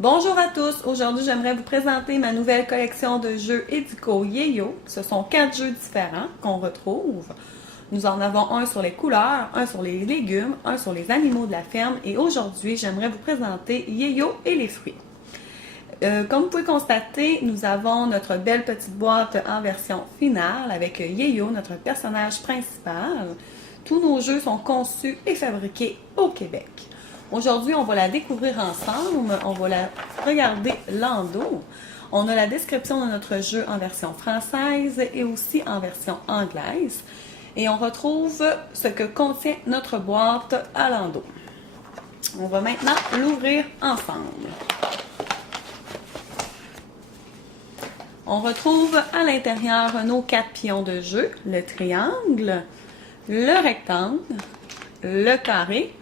Bonjour à tous, aujourd'hui j'aimerais vous présenter ma nouvelle collection de jeux édico Yeyo. Ce sont 4 jeux différents qu'on retrouve. Nous en avons un sur les couleurs, un sur les légumes, un sur les animaux de la ferme et aujourd'hui j'aimerais vous présenter Yeyo et les fruits. Comme vous pouvez constater, nous avons notre belle petite boîte en version finale avec Yeyo, notre personnage principal. Tous nos jeux sont conçus et fabriqués au Québec. Aujourd'hui, on va la découvrir ensemble. On va la regarder l'endos. On a la description de notre jeu en version française et aussi en version anglaise. Et on retrouve ce que contient notre boîte à l'endos. On va maintenant l'ouvrir ensemble. On retrouve à l'intérieur nos 4 pions de jeu, le triangle, le rectangle, le carré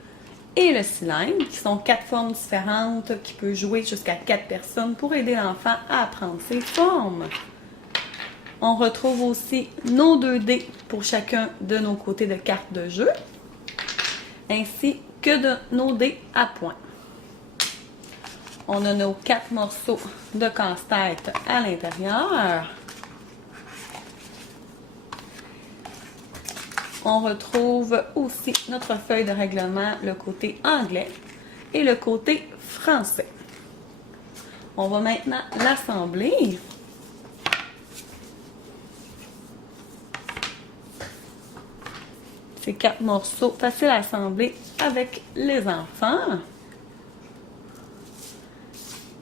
et le cylindre, qui sont 4 formes différentes qui peuvent jouer jusqu'à 4 personnes pour aider l'enfant à apprendre ses formes. On retrouve aussi nos 2 dés pour chacun de nos côtés de cartes de jeu, ainsi que de nos dés à points. On a nos 4 morceaux de casse-tête à l'intérieur. On retrouve aussi notre feuille de règlement, le côté anglais et le côté français. On va maintenant l'assembler. Ces 4 morceaux faciles à assembler avec les enfants.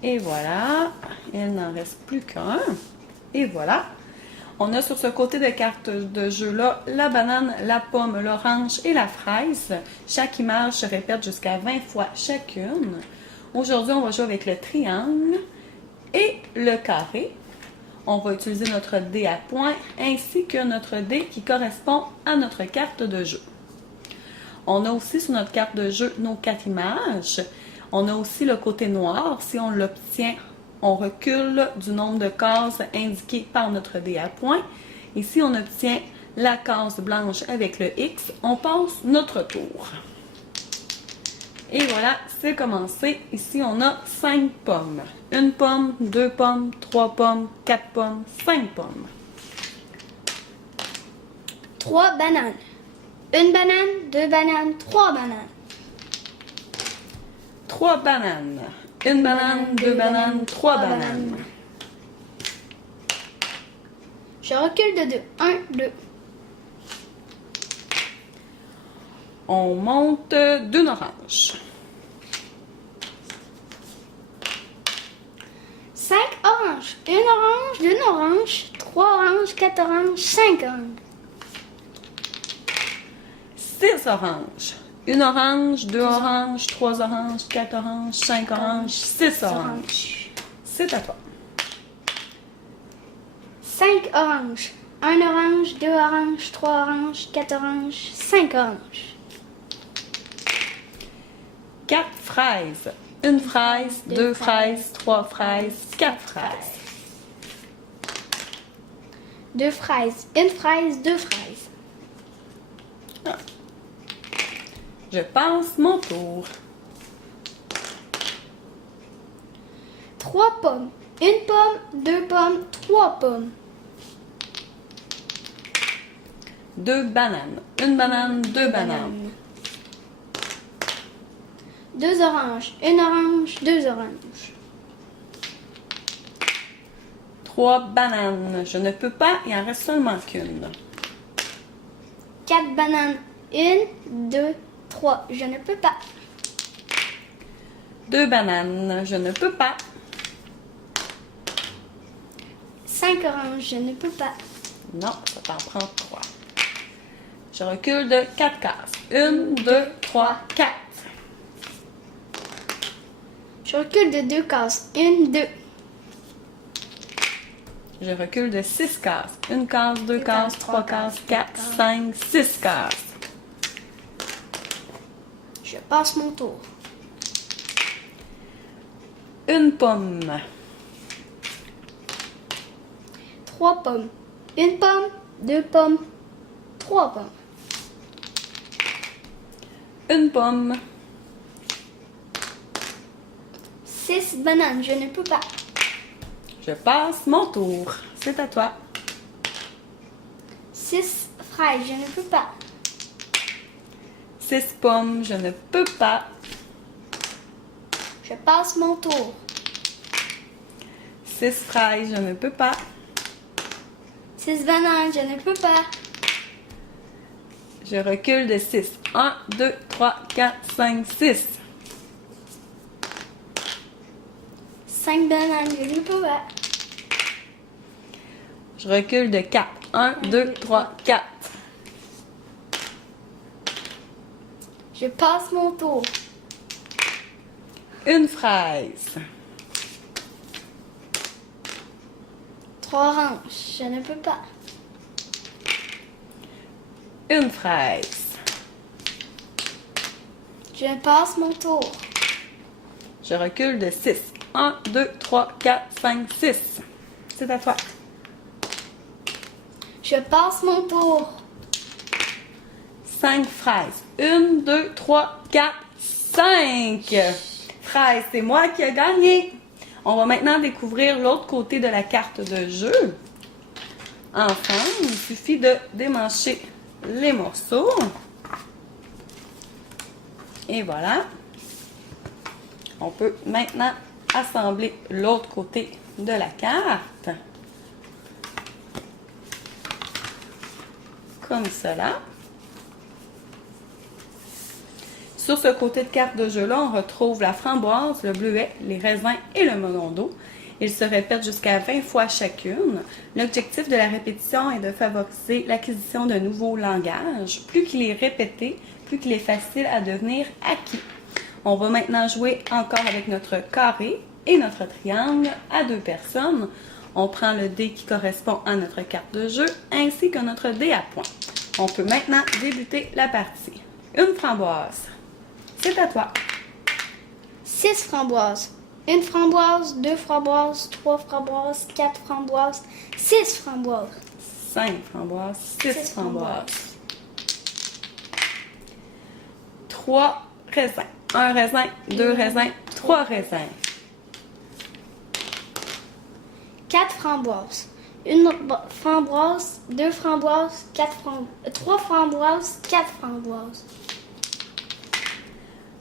Et voilà, il n'en reste plus qu'un. Et voilà. On a sur ce côté de carte de jeu-là la banane, la pomme, l'orange et la fraise. Chaque image se répète jusqu'à 20 fois chacune. Aujourd'hui, on va jouer avec le triangle et le carré. On va utiliser notre dé à points ainsi que notre dé qui correspond à notre carte de jeu. On a aussi sur notre carte de jeu nos 4 images. On a aussi le côté noir. Si on l'obtient, on recule du nombre de cases indiquées par notre dé à points. Et si on obtient la case blanche avec le X, on passe notre tour. Et voilà, c'est commencé. Ici, on a 5 pommes. 1 pomme, 2 pommes, 3 pommes, 4 pommes, 5 pommes. 3 bananes. 1 banane, 2 bananes, 3 bananes. 3 bananes. 1 banane, 2 bananes, 3 bananes. Je recule de 2. 1, 2. On monte d'une orange. 5 oranges. 1 orange, 2 oranges, 3 oranges, 4 oranges, 5 oranges. 6 oranges. 1 orange, 2 oranges, 3 oranges, 4 oranges, 5 oranges, 6 oranges. C'est à toi. 5 oranges. 1 orange, 2 oranges, 3 oranges, 4 oranges, 5 oranges. 4 fraises. 1 fraise, 2 fraises, 3 fraises, 4 fraises. 2 fraises. 1 fraise, 2 fraises. Je passe mon tour. 3 pommes. 1 pomme, 2 pommes, 3 pommes. 2 bananes. 1 banane, 2 bananes. 2 oranges. 1 orange, 2 oranges. 3 bananes. Je ne peux pas, il en reste seulement qu'une. 4 bananes. 1, 2, 3. Je ne peux pas. 2 bananes. Je ne peux pas. 5 oranges. Je ne peux pas. Non, ça t'en prend 3. Je recule de 4 cases. 1, 2, 3, 4. Je recule de 2 cases. 1, 2. Je recule de 6 cases. 1 case, 2 cases, 3 cases, 4, 5, 6 cases. Je passe mon tour. 1 pomme. 3 pommes. 1 pomme, 2 pommes, 3 pommes. 1 pomme. 6 bananes, je ne peux pas. Je passe mon tour. C'est à toi. 6 fraises, je ne peux pas. 6 pommes, je ne peux pas. Je passe mon tour. 6 fraises, je ne peux pas. 6 bananes, je ne peux pas. Je recule de 6. 1, 2, 3, 4, 5, 6. 5 bananes, je ne peux pas. Je recule de 4. 1, 2, 3, 4. Je passe mon tour. Une fraise. 3 oranges, je ne peux pas. Une fraise. Je passe mon tour. Je recule de 6. 1, 2, 3, 4, 5, 6. C'est à toi. Je passe mon tour. 5 fraises. 1, 2, 3, 4, 5. Fraises, c'est moi qui ai gagné. On va maintenant découvrir l'autre côté de la carte de jeu. Enfin, il suffit de démancher les morceaux. Et voilà. On peut maintenant assembler l'autre côté de la carte. Comme cela. Sur ce côté de carte de jeu-là, on retrouve la framboise, le bleuet, les raisins et le melon d'eau. Ils se répètent jusqu'à 20 fois chacune. L'objectif de la répétition est de favoriser l'acquisition de nouveaux langages. Plus qu'il est répété, plus qu'il est facile à devenir acquis. On va maintenant jouer encore avec notre carré et notre triangle à 2 personnes. On prend le dé qui correspond à notre carte de jeu ainsi que notre dé à points. On peut maintenant débuter la partie. Une framboise. C'est à toi. 6 framboises. 1 framboise, 2 framboises, 3 framboises, 4 framboises, 6 framboises. 5 framboises, 6 framboises. 3 raisins. 1 raisin, 2 raisins, 3 raisins. 4 framboises. 1 framboise, 2 framboises, 3 framboises, 4 framboises.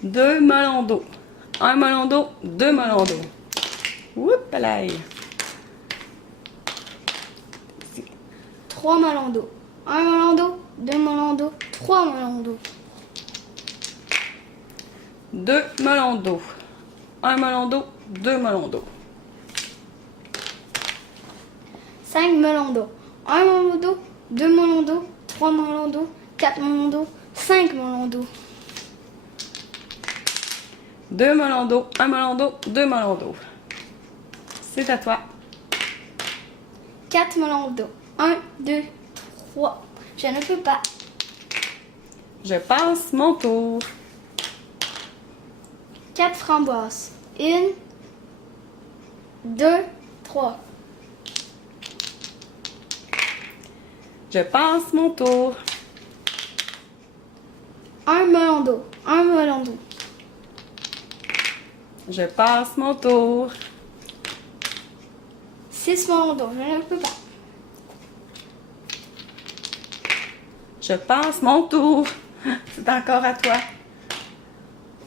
2 melons d'eau. 1 melon d'eau, 2 melons d'eau. Oups, là. 3 melons d'eau. 1 melon d'eau, 2 melons d'eau, 3 melons d'eau. 2 melons d'eau. 1 melon d'eau, 2 melons d'eau. 5 melons d'eau. 1 melon d'eau, 2 melons d'eau, 3 melons d'eau, 4 melons d'eau, 5 melons d'eau. 2 melons d'eau, 1 melon d'eau, 2 melons d'eau. C'est à toi. 4 melons d'eau. 1, 2, 3. Je ne peux pas. Je passe mon tour. 4 framboises. 1, 2, 3. Je passe mon tour. 1 melon d'eau. 1 melon d'eau. Je passe mon tour. 6 melons d'eau. Je ne peux pas. Je passe mon tour. C'est encore à toi.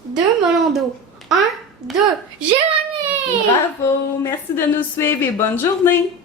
2 melons d'eau. 1, 2. J'ai gagné! Bravo! Merci de nous suivre et bonne journée!